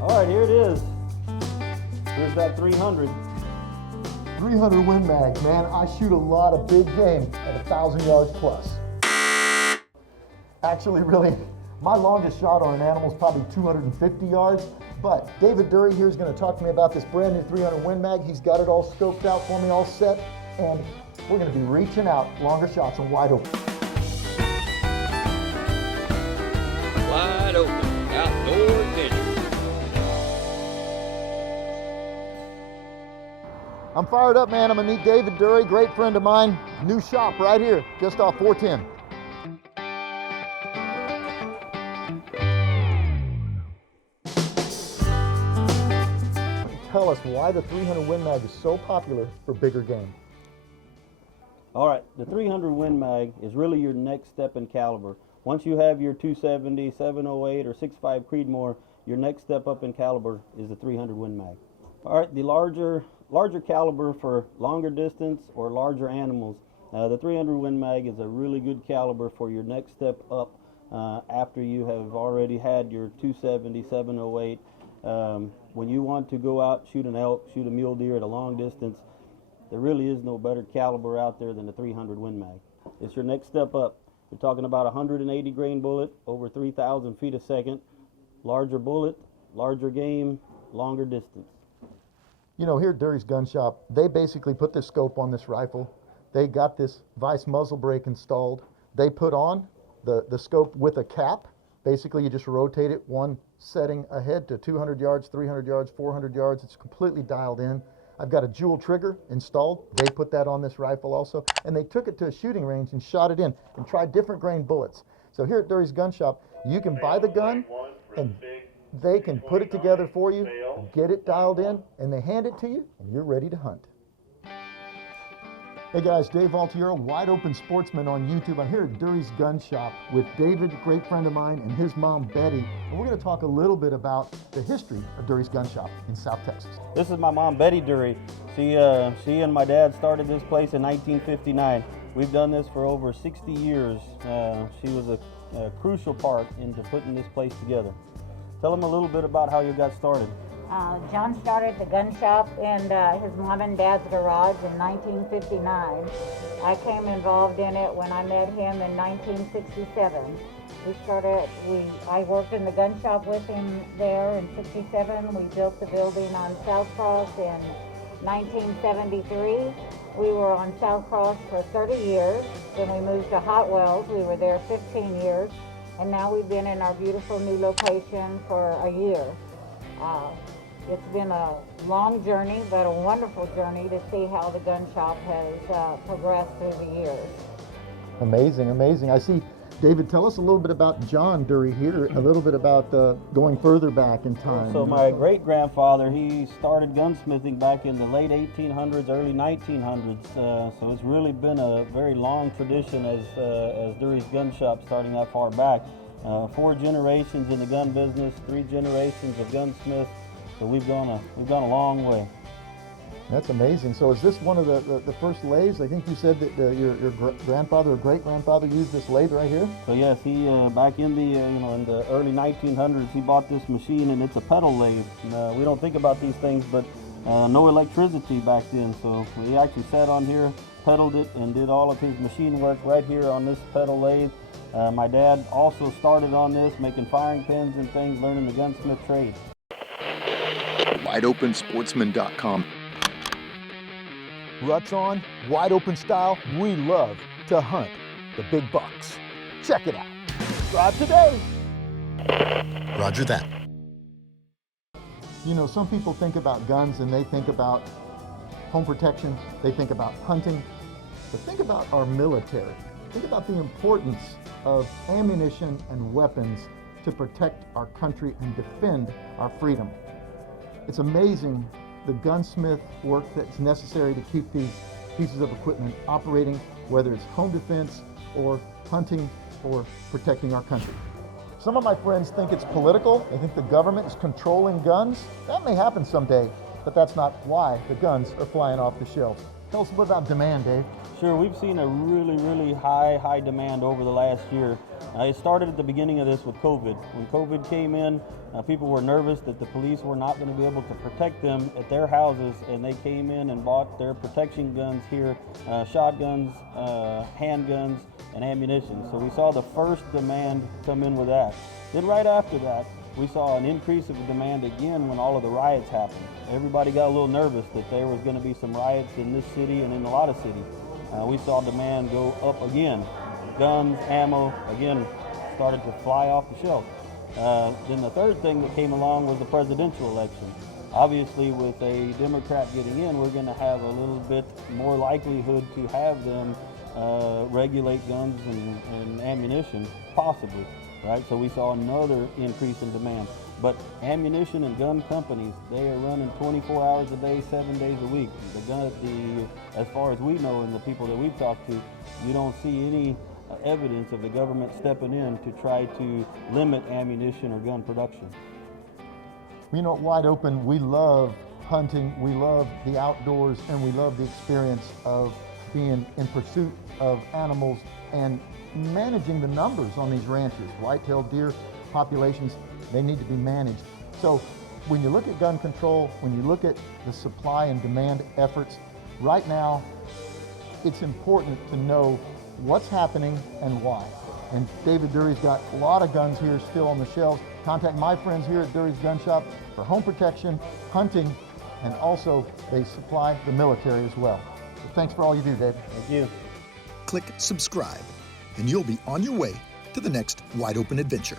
All right, here it is. Here's that 300. 300 Win Mag, man. I shoot a lot of big game at 1,000 yards plus. Actually, really, my longest shot on an animal is probably 250 yards. But David Dury here is going to talk to me about this brand new 300 Win Mag. He's got it all scoped out for me, all set, and we're going to be reaching out longer shots on Wide Open. Wide Open Outdoor Adventure. I'm fired up, man. I'm going to meet David Dury, great friend of mine. New shop right here, just off 410. Tell us why the 300 Win Mag is so popular for bigger game. All right, the 300 Win Mag is really your next step in caliber. Once you have your 270, 708, or 6.5 Creedmoor, your next step up in caliber is the 300 Win Mag. All right, the larger caliber for longer distance or larger animals, the 300 Win Mag is a really good caliber for your next step up after you have already had your 270, 708. When you want to go out, shoot an elk, shoot a mule deer at a long distance, there really is no better caliber out there than the 300 Win Mag. It's your next step up. You're talking about a 180 grain bullet, over 3,000 feet a second, larger bullet, larger game, longer distance. You know, here at Dury's Gun Shop, they basically put this scope on this rifle. They got this vice muzzle brake installed. They put on the scope with a cap. Basically, you just rotate it one setting ahead to 200 yards, 300 yards, 400 yards. It's completely dialed in. I've got a jewel trigger installed. They put that on this rifle also. And they took it to a shooting range and shot it in and tried different grain bullets. So here at Dury's Gun Shop, you can buy the gun and they can put it together for you, get it dialed in, and they hand it to you, and you're ready to hunt. Hey guys, Dave Altiero, Wide Open Sportsman on YouTube. I'm here at Dury's Gun Shop with David, a great friend of mine, and his mom, Betty. And we're going to talk a little bit about the history of Dury's Gun Shop in South Texas. This is my mom, Betty Dury. She and my dad started this place in 1959. We've done this for over 60 years. She was a crucial part into putting this place together. Tell them a little bit about how you got started. John started the gun shop in his mom and dad's garage in 1959. I came involved in it when I met him in 1967. I worked in the gun shop with him there in 67. We built the building on South Cross in 1973. We were on South Cross for 30 years. Then we moved to Hot Wells. We were there 15 years. And now we've been in our beautiful new location for a year. It's been a long journey, but a wonderful journey to see how the gun shop has progressed through the years. Amazing, amazing. I see, David, tell us a little bit about John Dury here, a little bit about going further back in time. So my great-grandfather, he started gunsmithing back in the late 1800s, early 1900s. So it's really been a very long tradition as Dury's Gun Shop starting that far back. 4 generations in the gun business, 3 generations of gunsmiths. So we've gone a long way. That's amazing. So is this one of the first lathes? I think you said that your grandfather or great-grandfather used this lathe right here? So yes, he back in the in the early 1900s, he bought this machine, and it's a pedal lathe. We don't think about these things, but no electricity back then. So he actually sat on here, pedaled it, and did all of his machine work right here on this pedal lathe. My dad also started on this, making firing pins and things, learning the gunsmith trade. WideOpenSportsman.com. Ruts on, wide open style. We love to hunt the big bucks. Check it out. Subscribe today. Roger that. You know, some people think about guns and they think about home protection. They think about hunting. But think about our military. Think about the importance of ammunition and weapons to protect our country and defend our freedom. It's amazing the gunsmith work that's necessary to keep these pieces of equipment operating, whether it's home defense or hunting or protecting our country. Some of my friends think it's political. They think the government is controlling guns. That may happen someday, but that's not why the guns are flying off the shelves. Tell us a bit about demand, Dave. Sure, we've seen a really high demand over the last year. It started at the beginning of this with COVID. When COVID came in, people were nervous that the police were not going to be able to protect them at their houses, and they came in and bought their protection guns here, shotguns, handguns, and ammunition. So we saw the first demand come in with that. Then right after that, we saw an increase of the demand again when all of the riots happened. Everybody got a little nervous that there was going to be some riots in this city and in a lot of cities. We saw demand go up again. Guns, ammo, again, started to fly off the shelf. Then the third thing that came along was the presidential election. Obviously, with a Democrat getting in, we're going to have a little bit more likelihood to have them regulate guns and ammunition, possibly, right? So we saw another increase in demand. But ammunition and gun companies, they are running 24 hours a day, 7 days a week. As far as we know and the people that we've talked to, you don't see any evidence of the government stepping in to try to limit ammunition or gun production. You know, at Wide Open, we love hunting, we love the outdoors, and we love the experience of being in pursuit of animals and managing the numbers on these ranches. White-tailed deer populations, they need to be managed. So when you look at gun control, when you look at the supply and demand efforts, right now, it's important to know what's happening and why. And David Dury's got a lot of guns here still on the shelves. Contact my friends here at Dury's Gun Shop for home protection, hunting, and also they supply the military as well. So thanks for all you do, David. Thank you. Click subscribe, and you'll be on your way to the next Wide Open adventure.